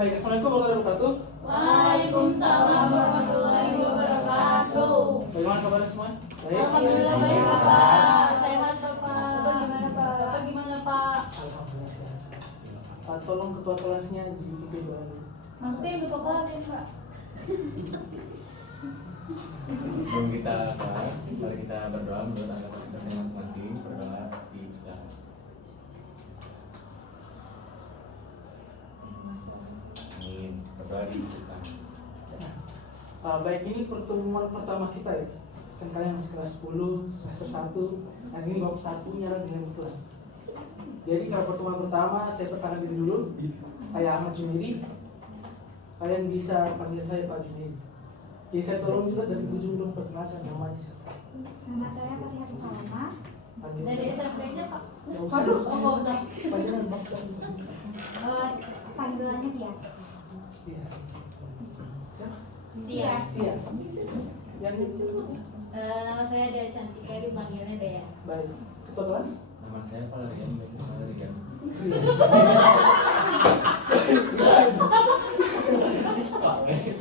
Baik, Assalamualaikum warahmatullahi wabarakatuh. Waalaikumsalam warahmatullahi wabarakatuh. Bagaimana kabar semua? Baik. Alhamdulillah baik Bapak. Sehat Bapak. Bagaimana Pak? Bapak gimana Pak? Alhamdulillah sehat. Tolong ketua kelasnya dipimpin dulu. Maksudnya yang ketua kelas ya Pak? Sebelum kita bahas, mari kita berdoa menurut agama kita masing-masing. Berdoa di bersama. Amin. Berdoa di bersama. Baik, ini pertemuan pertama kita ya. Kan kalian masih kelas 10, semester 1. Dan ini bab 1-nya dengan mutlak. Jadi kalau pertemuan pertama saya perkenalkan diri dulu. Saya Ahmad Junaidi. Kalian bisa panggil saya Pak Junaidi. Jadi saya tolong juga dari ujung dong perkenalkan namanya siapa. Nama saya Fatihah Salama. Panggil Dari siapa? SMP-nya Pak. Nggak usah, Aduh, nggak usah. nggak usah. Panggilan Bang. Panggilannya Tias. Iya. Siapa? Tias. Tias. Yang Nama saya Dea Cantika, dipanggilnya Dea. baik. Ketua kelas? Nama saya Valerian. Valerian.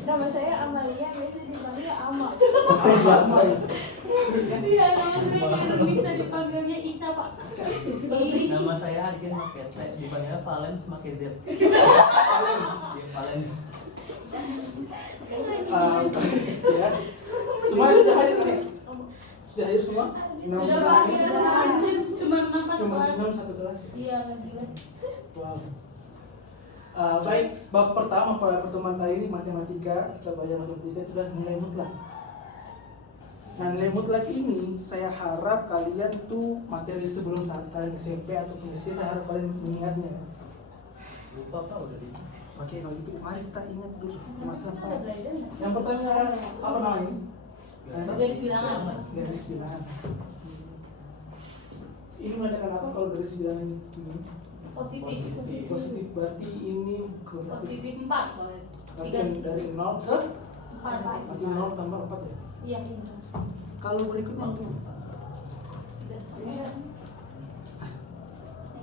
Nama saya Amalia, biasa dipanggil Ama. Iya, nama saya bisa dipanggilnya Ica Pak. Nama saya Argen Makete, dipanggilnya Valens Makezet. Valens. Ya. Semua sudah hadir kan? Sudah hadir semua? Sudah Pak, cuma nafas Cuma kelas. satu kelas. Iya, gila. Wow. Baik, bab pertama pada pertemuan kali ini matematika. Kita belajar matematika itu adalah nilai mutlak. Nah, nilai mutlak ini saya harap kalian tuh materi sebelum saat kalian SMP atau SD, saya harap kalian mengingatnya. Lupa Pak udah di. Oke, kalau gitu mari kita ingat dulu masalah Ada apa. belajar nggak? Yang pertama apa namanya? Garis bilangan. Garis bilangan. Ini menandakan apa kalau garis bilangan ini? Positif. Positif, berarti ini berarti Positif 4 boleh. Tiga. dari 0 ke 4. berarti 0 tambah 4 ya. Iya. Kalau berikutnya itu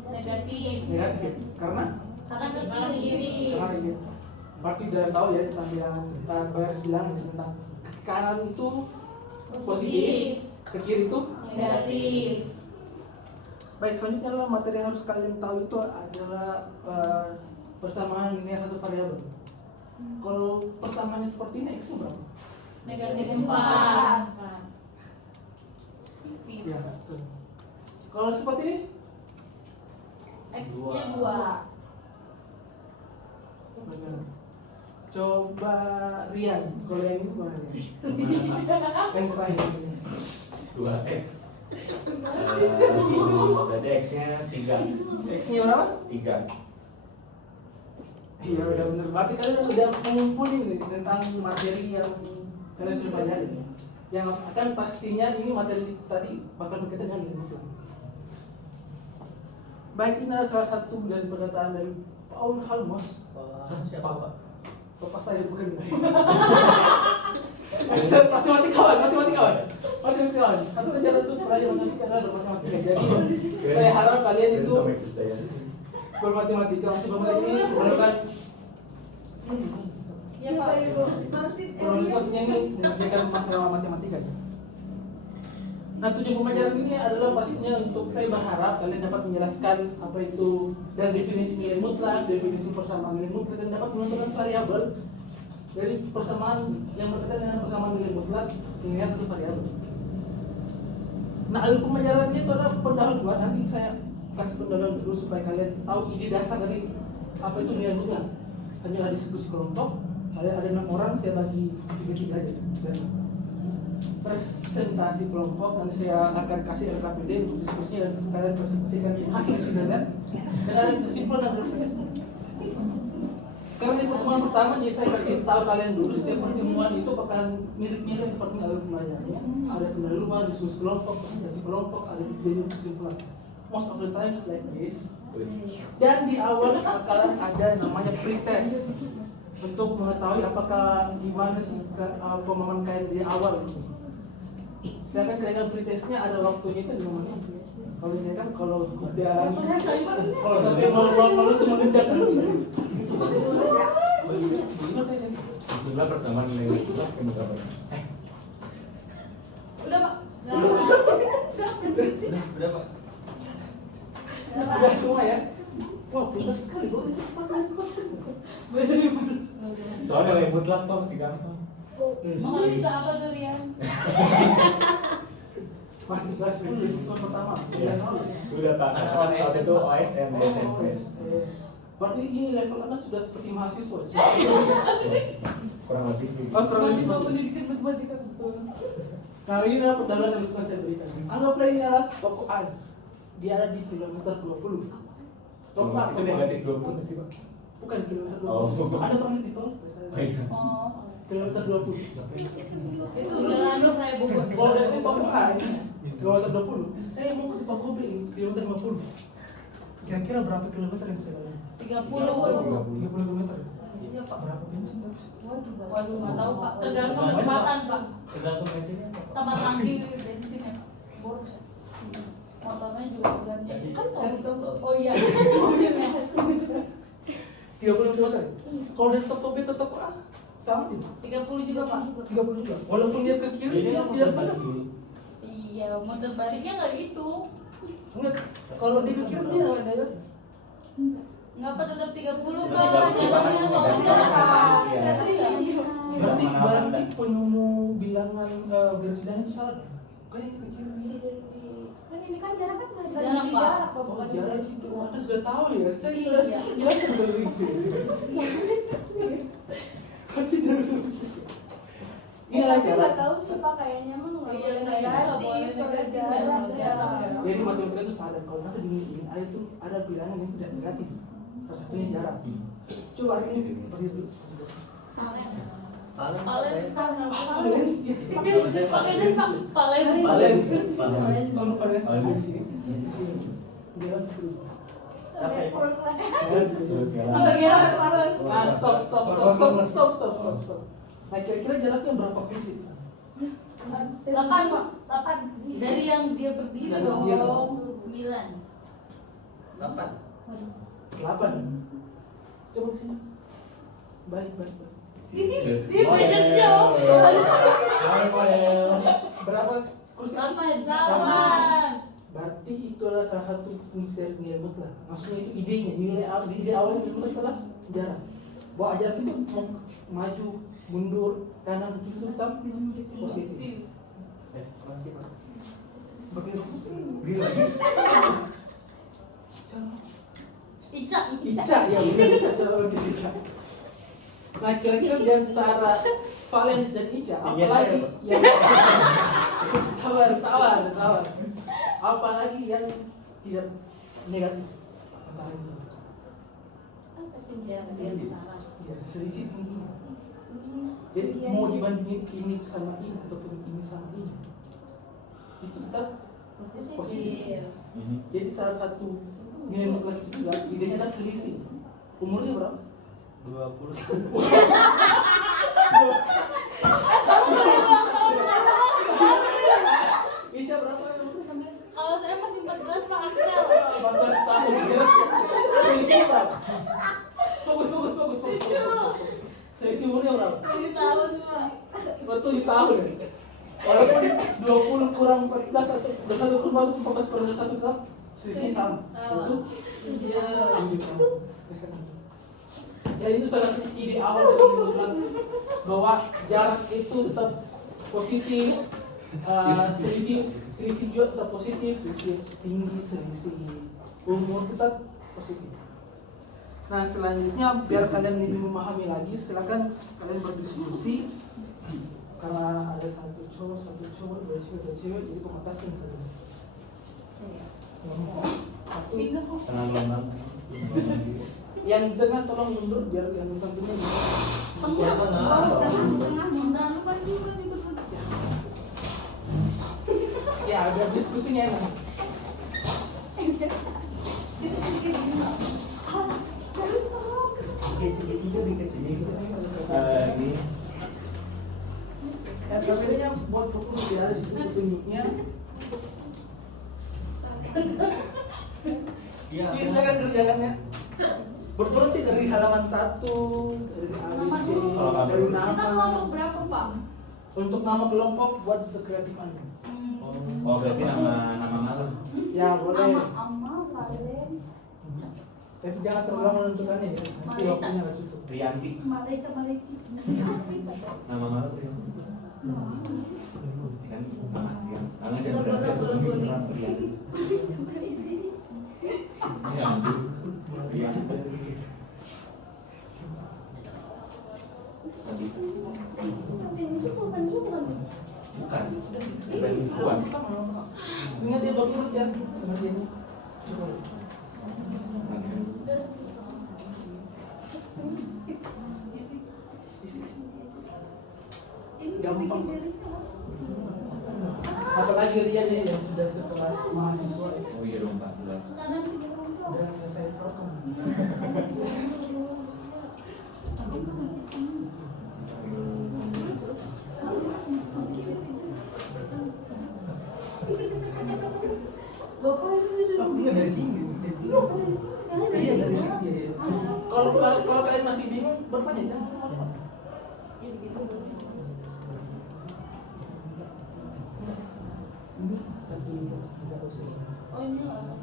Negatif. negatif karena Karena ke kiri. karena ini berarti udah tahu ya tampilan kita garis bilangan tentang ke kanan itu positif, ke kiri itu. Negatif. Baik, selanjutnya adalah materi yang harus kalian tahu itu adalah persamaan linear satu variabel. Kalau persamaannya seperti ini x berapa? Negatif 4. Ya, betul. Kalau seperti ini X-nya 2. benar. Coba Rian, kalau yang ini gimana Rian? Yang terakhir ini. 2x. Berarti x-nya 3. X-nya berapa? 3. Iya, udah benar. Berarti kalian udah mengumpulin nih tentang materi yang kalian sudah pelajari. Yang akan pastinya ini materi tadi bakal berkaitan dengan nilai mutlak. Baik, ini adalah salah satu dari pernyataan dari Paul Halmos. Siapa Pak? Bapak saya bukan. Matematikawan. Satu cara untuk belajar matematika adalah bermatematika. Jadi saya harap kalian itu bermatematika masih belajar ini melakukan Ya Pak. prioritasnya ini mengerjakan masalah matematika. Nah, tujuan pembelajaran ini adalah pastinya untuk saya berharap kalian dapat menjelaskan apa itu dan definisi nilai mutlak, definisi persamaan nilai mutlak, dan dapat menentukan variabel dari persamaan yang berkaitan dengan persamaan nilai mutlak linear satu variabel. Nah, alur pembelajarannya itu adalah pendahuluan. Nanti saya kasih pendahuluan dulu supaya kalian tahu ide dasar dari apa itu nilai mutlak. Hanya ada diskusi kelompok. Kalian ada 6 orang, saya bagi 3-3 aja. Dan presentasi kelompok, nanti saya akan kasih LKPD untuk diskusi dan kalian presentasikan hasil diskusinya dan ada kesimpulan dan refleksi. Karena di pertemuan pertama, jadi saya kasih tahu kalian dulu setiap pertemuan itu bakalan mirip-mirip seperti alur pembelajarannya. Ada pendahuluan, diskusi kelompok, presentasi kelompok, ada video kesimpulan. Most of the times like this. Dan di awal bakalan ada namanya pretest untuk mengetahui apakah gimana sih pemahaman kalian di awal itu. Sedangkan kalian pretestnya ada waktunya itu di mana? Kalau ini kan kalau udah kalau sampai malu-malu itu menendang nanti. Jumlah persamaan nilai mutlak yang berapa? Udah Pak. Udah Pak. Udah semua ya? Wah, pintar sekali. Soalnya nilai mutlak Pak masih gampang. Mama bisa apa tuh Rian? Masih kelas 10 itu pertama. Pilihan awal. Sudah Pak, karena waktu itu OSN dan SNPS. Berarti ini level Anda sudah seperti mahasiswa. Kurang lebih. Oh, kurang lebih. Pendidikan matematika betul. Nah, ini adalah perjalanan yang akan saya berikan. Anggaplah ini adalah toko A. Dia ada di kilometer 20. Toko A. Itu negatif 20 sih Pak. Bukan kilometer 20. Oh. Ada pernah di tol? Oh, iya. Oh. Kilometer 20. Itu udah anu kayak Bogor. Kalau dari saya toko A ini kilometer 20. Saya mau ke toko B ini kilometer 50. Kira-kira berapa kilometer yang saya lalui? 30. 30 kilometer. Iya Pak. Berapa bensin habis? Waduh, nggak tahu Pak. Tergantung kecepatan Pak. Tergantung bensinnya Pak. Sama tangki bensinnya. Boros. Motornya juga ganti. Kan tol. Oh iya. Mobilnya. 30 kilometer. Kalau dari toko B ke toko A sama tidak? 30 juga Pak. 30 juga. Walaupun dia ke kiri dia tidak balik. Iya, motor baliknya nggak gitu. Enggak. Kalau dia ke kiri dia nggak ada. Nggak Pak, tetap 30 Tetap Pak. 30, Jalannya Pak. soalnya Pak. Iya. Berarti penemu bilangan bersidang itu salah. Kayak ke kiri dia. Kan ini kan jarak kan nggak Jarak, ada Pak. jarak Pak. Oh, jalan itu Anda sudah tahu ya. Saya Iya. jelaskan dari itu. Pasti dari itu. Ini Tapi lagi nggak tahu sih Pak, kayaknya mah nggak Iya, boleh nggak boleh negatif, kalau negatif, jarak memang ya. jarak. Jadi matematika itu sadar kalau nanti di ada itu ada bilangan yang tidak negatif. Salah satunya jarak. Coba hari ini berdiri dulu. Paling Valen, Valens, yes. Valen. Konferensi. Jalan dulu. Sampai kurang kelas. Terus ya. Nah, stop. Nah, kira-kira jaraknya berapa fisik? 8 dari yang dia berdiri Dari dong. dia. 9. 8. 8. Coba ke sini. Baik. Si fashion show. Berapa kursi? 8. Berarti itu adalah salah satu fungsi nilai mutlak. Maksudnya itu idenya, ide awalnya nilai mutlak adalah jarak. Bahwa jarak itu mau maju, mundur, kanan, kiri itu tetap positif. Makasih Pak. Berdiri lagi. Ica. Ica, ya benar Ica, cara lagi Ica. Nah, kira-kira di antara Valens dan Ica, apalagi yang sabar. Apalagi yang tidak negatif? Antara ini. Ya, selisih tinggi. Jadi mau dibandingin ini sama ini ataupun ini sama ini, itu tetap positif. Jadi salah satu nilai mutlak itu juga idenya adalah selisih. Umurnya berapa? 21. Ica berapa ya? Kalau saya masih 14 Pak Axel. 14 tahun ya. Selisih berapa? Fokus. Selisih umurnya berapa? 7 tahun Pak. Betul 7 tahun ya. Walaupun 20 kurang 14 atau 21 kurang 14 per 1 tetap selisih sama. Betul? Iya. Ya itu salah satu ide awal dari menunjukkan bahwa jarak itu tetap positif, selisih juga tetap positif, selisih tinggi, selisih umur tetap positif. Nah selanjutnya biar kalian lebih memahami lagi, silakan kalian berdiskusi karena ada satu cowok, dua cewek, jadi pematasan saja. Tenang. Yang di tengah tolong mundur biar yang di sampingnya bisa. Ya, biar diskusinya enak. Ini Dan kameranya buat fokus di atas itu petunjuknya. Ini silakan kerjakannya. Berhenti dari halaman 1 dari A, B, C. kalau kamera Dari Kita nama. kelompok berapa, Pak? Untuk nama kelompok buat sekreatif aja. Oh berarti nama malam. Ya boleh. Ama, Valen, Tapi jangan terlalu lama menentukannya ya. Nanti waktunya nggak cukup. Rianti. Maleca, Maleci. Nama malam Rianti. Kan nama asli kan. Nama jangan berarti aku Rianti. Ini anjing. Rianti. Bukan. Bukan kuat. Ingat ya berurut ya kematiannya. Coba. Gampang. Apalagi dia nih yang sudah sekelas mahasiswa ya. Oh iya dong 14. Udah selesai program. Bapak itu sudah Iya dari sini. Iya dari sini. Kalau kalian masih bingung bertanya jangan apa. Ini satu tidak usah. Oh ini nggak.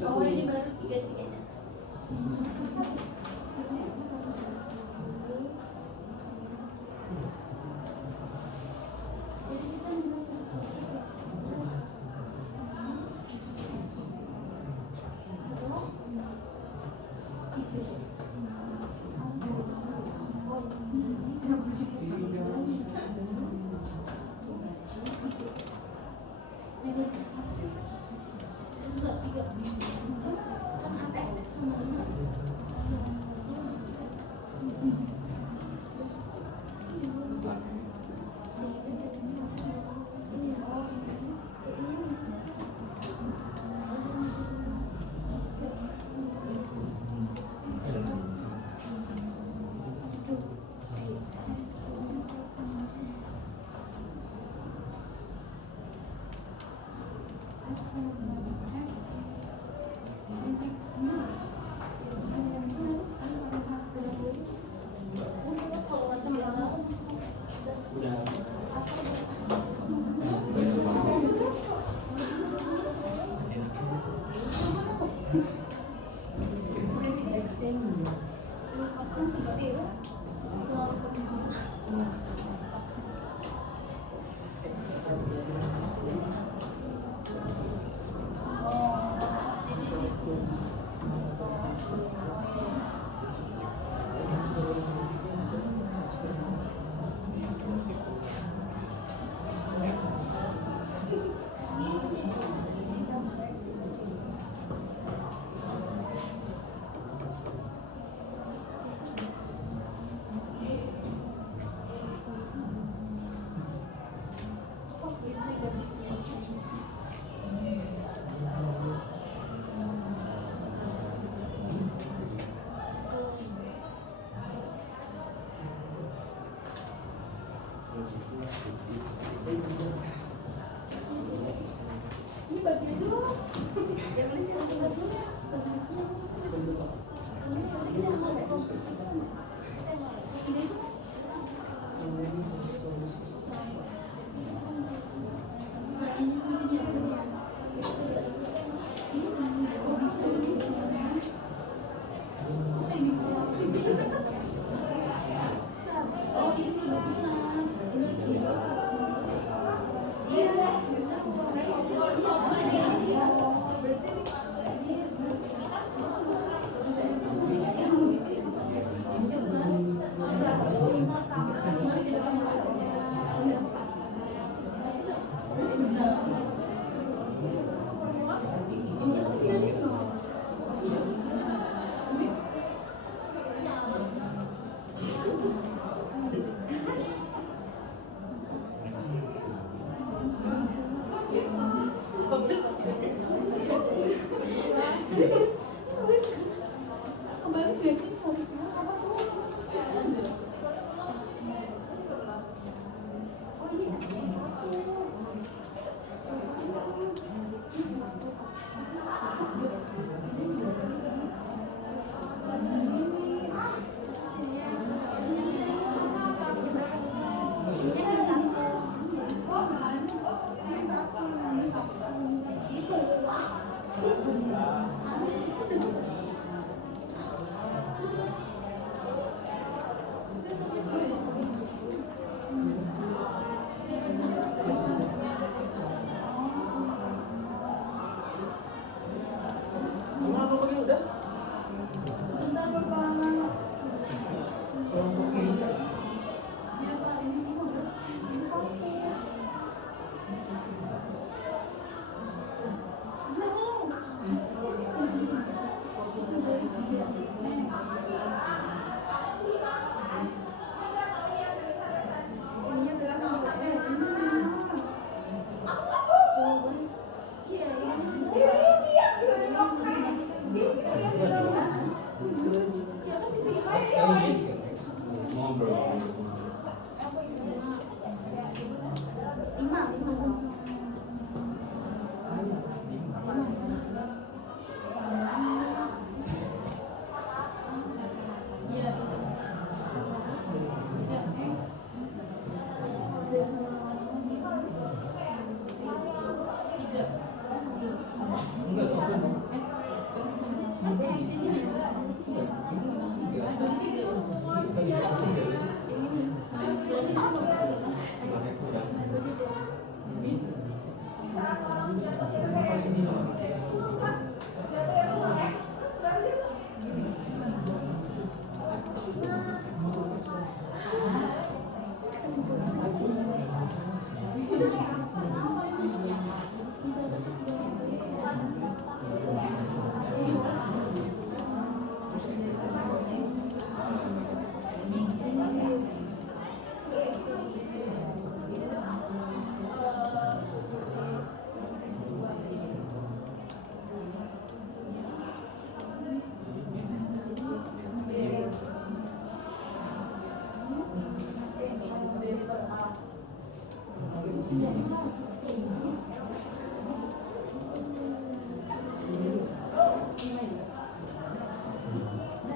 Oh ini baru tiga-tiganya.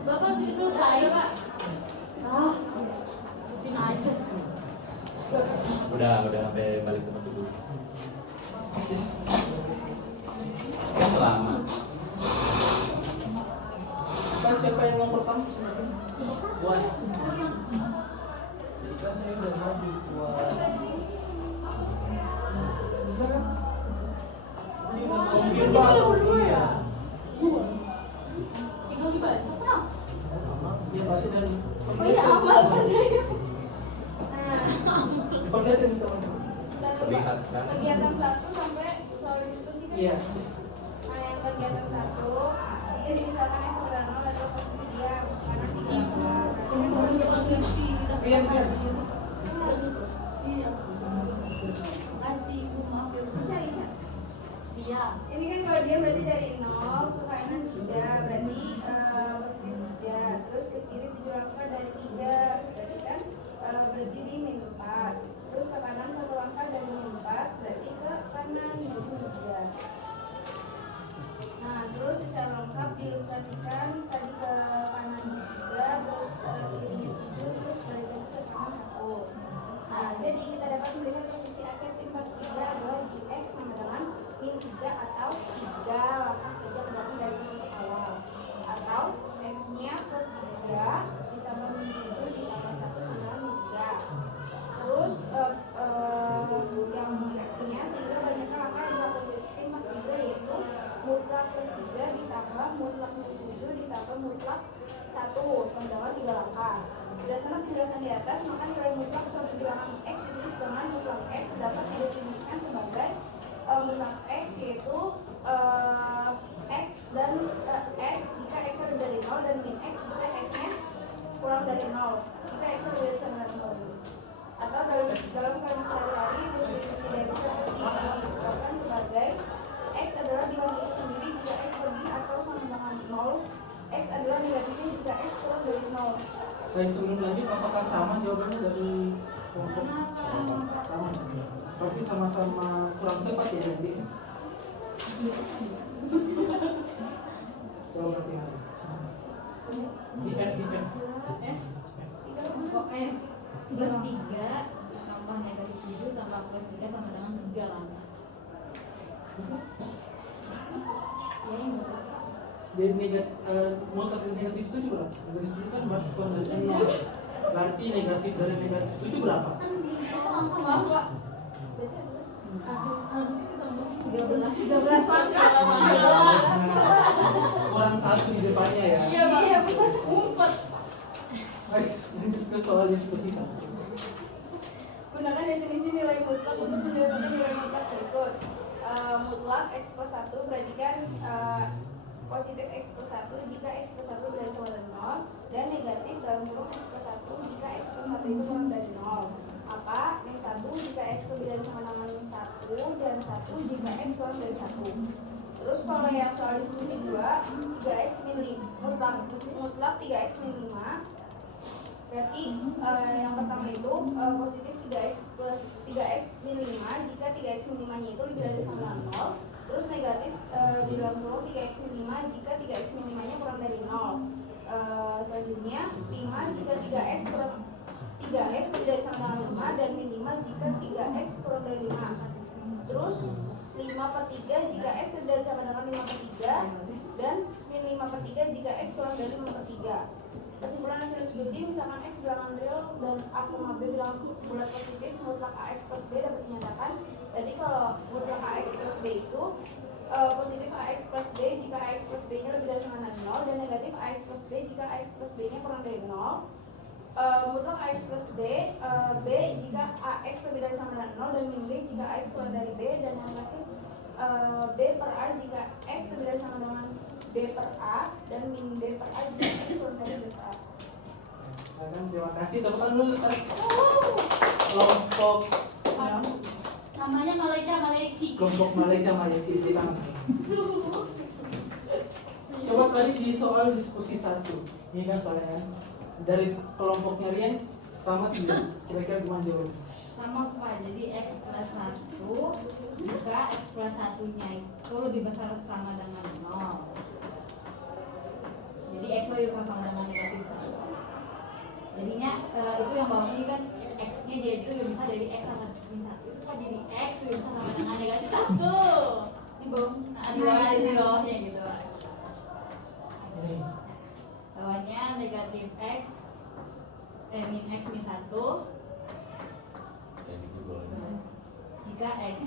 Bapak sudah selesai, Pak. Udah sampai balik tempat dulu. Kan lama. Kan siapa yang nomor pertama? Buat. Jadi kan saya udah maju buat. Bisa kan? Ini udah Iya. Tinggal dibaca, Pak. Dia pasti dan Oh iya, amal Pak saya. perlihatin teman-teman. Terlihat kan? Kegiatan 1 sampai soal diskusi kan? Iya. Nah, yang kegiatan 1, jika misalkan X beranol adalah posisi diam, karena 3 Iya, iya. Iya. Makasih, Bu. Maaf ya, Bu. Ica. Iya. Ini kan kalau dia berarti dari 0 ke kanan 3, berarti positif 3. Terus ke kiri 7 langkah dari 3, berarti kan berarti di min 4. Terus ke kanan 1 langkah dari min 4, berarti ke kanan min 3. Nah, terus secara lengkap diilustrasikan tadi ke kanan 3, terus kirinya 7, terus balik lagi ke kanan 1. Nah, jadi kita dapat melihat posisi akhir tim pas 3 adalah di X sama dengan min 3 atau 3 langkah saja berarti dari posisi awal. Atau X-nya plus 3 ditambah min 7 ditambah 1 sama dengan min 3. Terus yang di F-nya sehingga banyaknya langkah yang dilakukan tim pas 3 yaitu mutlak plus 3 ditambah mutlak min 7 ditambah mutlak 1 sama dengan 3 langkah. Berdasarkan penjelasan di atas, maka nilai mutlak suatu bilangan X ditulis dengan mutlak X dapat didefinisikan sebagai mutlak X yaitu X dan X jika X lebih dari 0 dan min X jika X-nya kurang dari 0 jika X lebih dari 0. Atau dalam kalimat sehari-hari definisi dari dapat diungkapkan sebagai X adalah bilangan itu sendiri jika X lebih atau sama dengan 0. X adalah negatifnya jika X kurang dari 0. Baik, sebelum lanjut, apakah sama jawabannya dari kelompok? Sama. Seperti sama-sama kurang tepat ya jadi. Coba berarti di F. F. Kok F plus 3 tambah negatif 7 tambah plus 3 sama dengan 3 langkah. Ya, ini berapa? Jadi mutlak dan negatif 7 berapa? Negatif 7 kan berarti kurang dari 0. Berarti negatif dari negatif 7 berapa? Kan di langkah Bapak. Harusnya ditambah 13 langkah. Kurang 1 di depannya ya. Iya, Pak. Iya, Pak. Baik, lanjut ke soal diskusi 1. Gunakan definisi nilai mutlak untuk menentukan nilai mutlak berikut. Mutlak X plus 1 berarti kan positif X plus 1 jika X plus 1 dari sama dengan 0 dan negatif dalam kurung X plus 1 jika X plus 1 itu kurang dari 0. Apa? Min 1 jika X lebih dari sama dengan min 1 dan 1 jika X kurang dari 1. Terus kalau yang soal diskusi 2, 3X min 5 mutlak 3X min 5 berarti yang pertama itu positif 3X plus 3x min 5 jika 3x min 5 nya itu lebih dari sama dengan 0. Terus negatif di dalam kurung 3x min 5 jika 3x min 5 nya kurang dari 0. Selanjutnya 5 jika 3x kurang 3x lebih dari sama dengan 5 dan min 5 jika 3x kurang dari 5. Terus 5 per 3 jika x lebih dari sama dengan 5 per 3 dan min 5 per 3 jika x kurang dari 5 per 3. Kesimpulan hasil diskusi, misalkan x bilangan real dan a, b bilangan bulat positif, mutlak ax plus b dapat dinyatakan. Jadi kalau mutlak ax plus b itu positif ax plus b jika ax plus b nya lebih dari sama dengan 0 dan negatif ax plus b jika ax plus b nya kurang dari 0. Mutlak ax plus b, b jika ax lebih dari sama dengan 0 dan min b jika ax kurang dari b, dan yang terakhir b per a jika x lebih dari sama dengan b per a dan min b per a jika x kurang dari b per a. Terima kasih, teman-teman dulu atas kelompok Namanya Malayci. kelompok Malaysia di tangan. Coba tadi di soal diskusi 1, ini kan soalnya kan dari kelompoknya Rian sama tidak, kira-kira gimana jawabnya? Sama Pak, jadi x plus 1 jika x plus 1 nya itu lebih besar sama dengan 0. Jadi x lebih besar sama dengan negatif 1. Jadinya itu yang bawah ini kan x nya dia itu lebih besar dari x sama dengan 1. Itu kan jadi x lebih besar sama dengan negatif 1 di bawah. Nah, di bawahnya gitu Pak. Ini Bawahnya negatif x min x min 1 Jadi itu boleh. jika x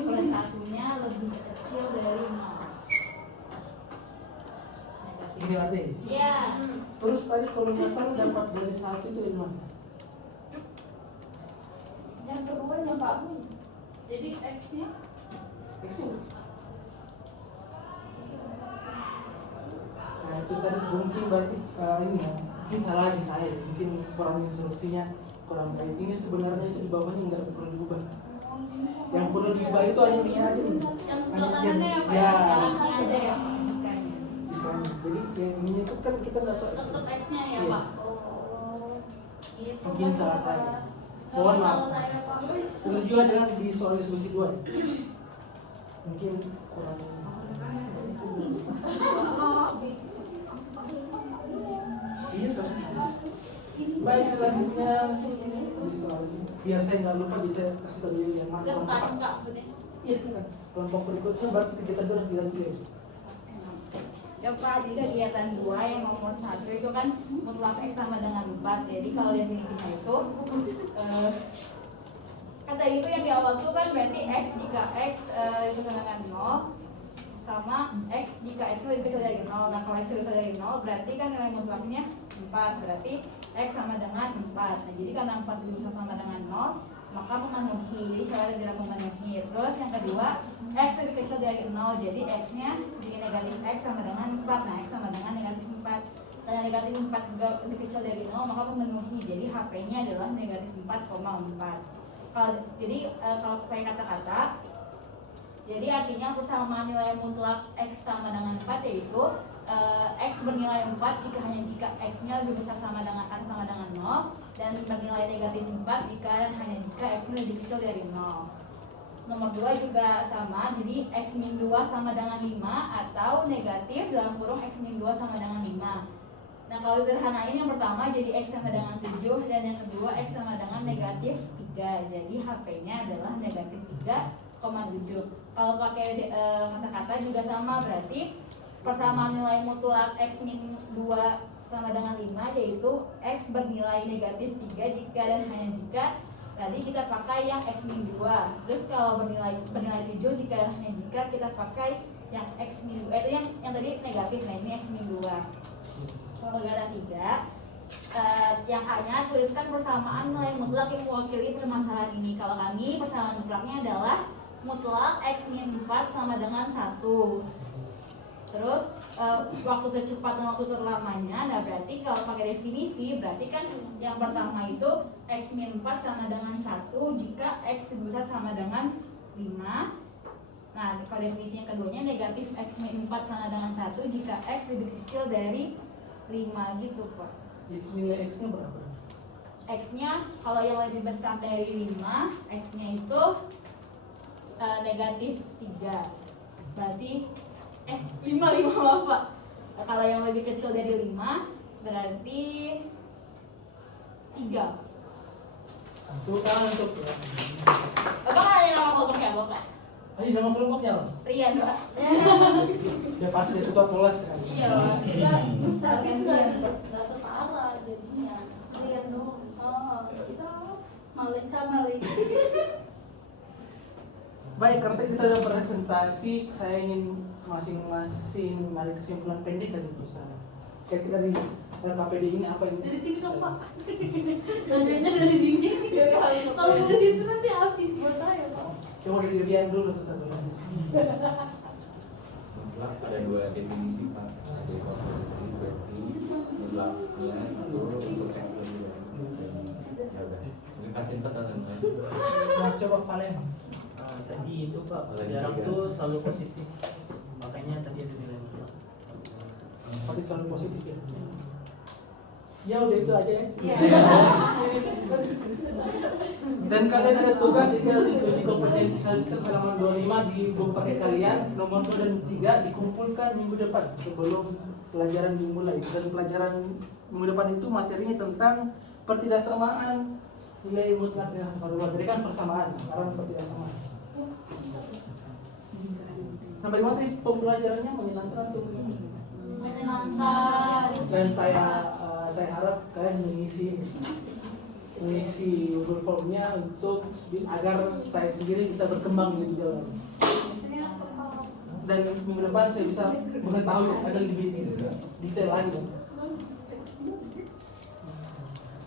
plus 1 nya lebih kecil dari 0. ini berarti. Iya. Terus tadi kalau nggak salah dapat dari 1 itu dari mana? Yang kedua yang Pak Bu. Jadi x nya X itu. Nah itu tadi mungkin berarti ini ya, mungkin salah di saya, mungkin kurang instruksinya kurang baik. Ini sebenarnya itu di bawahnya nggak perlu diubah. Yang perlu diubah itu hanya ini aja. yang sebelah kanannya ya Pak, Ya. sekarangnya aja ya. Jadi yang ini itu kan kita nggak tahu. Tetap x nya ya Iya. Pak. Oh. Gitu. Mungkin salah saya. Nggak Mohon maaf. salah saya Pak. Itu juga dengan di soal diskusi 2. Mungkin kurang. Iya kasus ini. Baik, selanjutnya di soal ini. Biar saya nggak lupa bisa kasih tahu dia yang mana. Nggak kelompok tahu apa. nggak maksudnya. Iya silakan. Kelompok berikutnya berarti kita sudah bilang dia. Ya Pak, jadi kegiatan 2 yang nomor 1 itu kan mutlak x sama dengan 4. Jadi kalau definisinya itu kan tadi itu yang di awal tuh kan berarti x jika x itu sama dengan 0 sama x jika x lebih kecil dari 0. Nah kalau x lebih kecil dari 0 berarti kan nilai mutlaknya 4, berarti x sama dengan 4. Nah jadi karena 4 lebih besar sama dengan 0 maka memenuhi, jadi syaratnya tidak memenuhi. Terus yang kedua, x lebih kecil dari 0, jadi x nya jadi negatif x sama dengan 4. Nah x sama dengan negatif 4. Karena negatif 4 juga lebih kecil dari 0 maka memenuhi, jadi HP nya adalah negatif 4,4. Jadi kalau pakai kata-kata, jadi artinya persamaan nilai mutlak x sama dengan 4 yaitu x bernilai 4 jika x nya lebih besar sama dengan atau sama dengan 0, dan bernilai negatif 4 jika x nya lebih kecil dari 0. Nomor 2 juga sama, jadi x min 2 sama dengan 5 atau negatif dalam kurung x min 2 sama dengan 5. Nah kalau sederhanain yang pertama jadi x sama dengan 7 dan yang kedua x sama dengan negatif 3. Jadi HP-nya adalah negatif 3,7. Kalau pakai kata-kata juga sama, berarti persamaan nilai mutlak x min 2 sama dengan 5 yaitu x bernilai negatif 3 jika dan hanya jika tadi kita pakai yang x min 2. Terus kalau bernilai 7 jika dan hanya jika kita pakai yang x min 2. Itu yang tadi negatif, nah ini x min 2. Kalau ada 3, yang A-nya tuliskan persamaan nilai mutlak yang mewakili permasalahan ini. Kalau kami persamaan mutlaknya adalah mutlak x min 4 sama dengan 1. Terus waktu tercepat dan waktu terlamanya. Nah berarti kalau pakai definisi berarti kan yang pertama itu x min 4 sama dengan 1 jika x lebih besar sama dengan 5. Nah kalau definisi yang keduanya negatif x min 4 sama dengan 1 jika x lebih kecil dari 5 gitu Pak. Jadi nilai X nya berapa? X-nya kalau yang lebih besar dari 5, X-nya itu negatif 3. Berarti 5 maaf Pak. Kalau yang lebih kecil dari 5 berarti 3. Tepuk tangan untuk Bapak kan ada nama kelompoknya Bapak? ayo nama kelompoknya loh. Rian Pak. Ya pasti ketua kelas kan. Iya Pak. Tapi nggak setara jadinya. Lihat dong. Oh, kita maling. Baik, karena kita sudah presentasi, saya ingin masing-masing menarik kesimpulan pendek dari perusahaan. Kira-kira dari LKPD ini apa yang Dari sini dong Pak. Nanyanya dari sini. Kalau dari situ nanti habis buat saya Pak. coba dari Rian dulu tetap dulu. Mutlak ada 2 definisi Pak. Ada komposisi berarti mutlaknya itu untuk X lebih dari. Ya udah. Mungkin kasih pertanyaan lagi. Nah, coba Valen. Tadi itu Pak, Valencia jarang kan? tuh selalu positif. Makanya tadi ada nilai mutlak. Pasti selalu positif ya. Ya udah itu aja ya. Dan kalian ada tugas jika uji kompetensi halaman 25 di buku paket kalian nomor 2 dan 3 dikumpulkan minggu depan sebelum pelajaran dimulai. Dan pelajaran minggu depan itu materinya tentang pertidaksamaan nilai mutlak dengan hasil. Jadi kan persamaan, sekarang pertidaksamaan. Nah, bagaimana sih pembelajarannya menyenangkan atau Menyenangkan. dan saya harap kalian mengisi Google Form-nya untuk agar saya sendiri bisa berkembang lebih jauh. Dan minggu depan saya bisa mengetahui agar lebih detail lagi.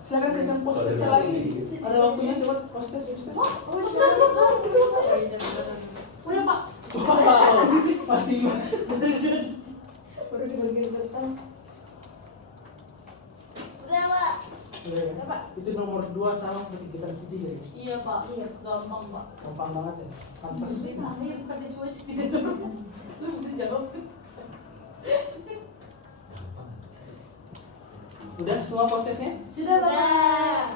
Silakan berikan post-testnya lagi. Ada waktunya, coba post-test. Udah Pak. Wow, masih Baru dibagi kertas. Udah Pak. itu nomor 2 sama seperti kita ketiga ya. Iya Pak. Iya. Gampang Pak. Gampang banget ya. Pantas. Bisa nih bukan dijual tidak dulu. Lu bisa jawab. Udah semua prosesnya? Sudah Pak.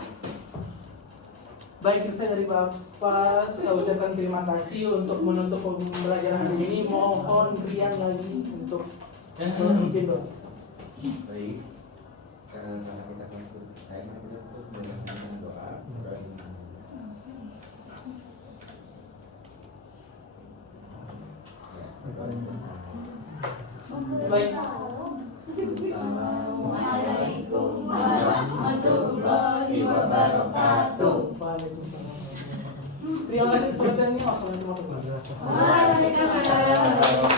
Baik, saya dari Bapak, saya ucapkan terima kasih untuk menutup pembelajaran hari ini. Mohon Rian lagi untuk memimpin doa. Baik. Karena kita akan selesai, maka kita tutup dengan doa. Baik. Assalamualaikum warahmatullahi wabarakatuh. Waalaikumsalam. Terima kasih. Wassalamualaikum warahmatullahi wabarakatuh. Waalaikumsalam.